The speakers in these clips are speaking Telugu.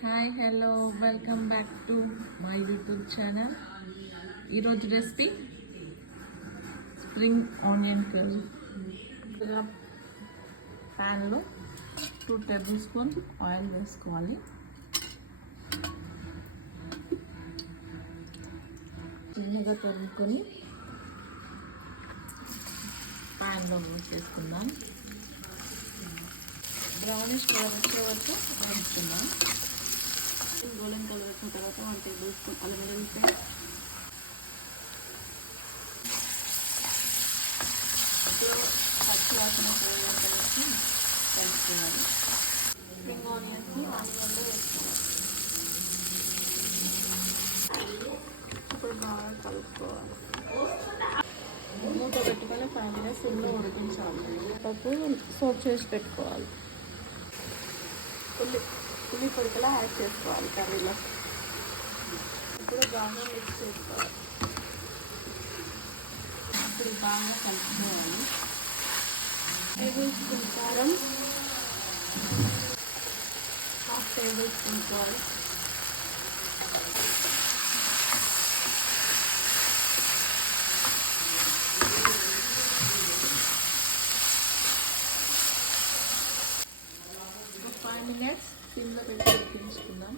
Hi hello welcome back to my YouTube channel. ఈరోజు రెసిపీ స్ప్రింగ్ ఆనియన్ కర్రీ. ప్యాన్లో 2 టేబుల్ స్పూన్ ఆయిల్ వేసుకోవాలి. చిన్నగా తరుముకొని ప్యాన్లో వేసుకుందాం. బ్రౌనిష్ కలర్ వచ్చే వరకు వేసుకుందాం. గోల్డెన్ కలర్ వచ్చిన తర్వాత 1 టేబుల్ స్పూన్ అల్లం వెల్లుల్లి పేస్ట్, పచ్చి వాసన పోయేంత వరకు కలుపుకోవాలి. స్ప్రింగ్ ఆనియన్స్ని ఆనియన్లో వేసుకోవాలి. ఇప్పుడు బాగా కలుపుకోవాలి. మూత పెట్టుకొని 5 minutes సిమ్లో ఉడికించాలి. పప్పు సోప్ చేసి పెట్టుకోవాలి. ఉల్లి పొడికలా యాడ్ చేసుకోవాలి కర్రీలో. ఇప్పుడు బాగా మిక్స్ చేసుకోవాలి. ఇప్పుడు బాగా కలుపుకోవాలి. టేబుల్ స్పూన్ కారం, 1/2 టేబుల్ స్పూన్ సాల్ట్, ఒక 5 minutes సిమ్లో పెట్టి ఉడికించుకుందాం.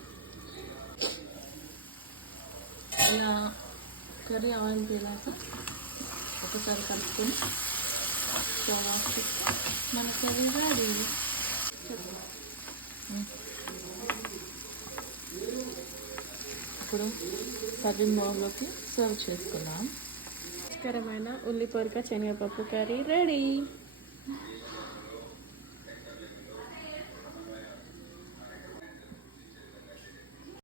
ఇలా కర్రీ ఆయిల్ వేలాక ఒకసారి కలుపుకొని స్టవ్ ఆఫ్ చేస్తే మన కర్రీ రెడీ. ఇప్పుడు సర్వింగ్ బౌల్లోకి సర్వ్ చేసుకుందాం. రుచికరమైన ఉల్లి పొరక శనగపప్పు కర్రీ రెడీ.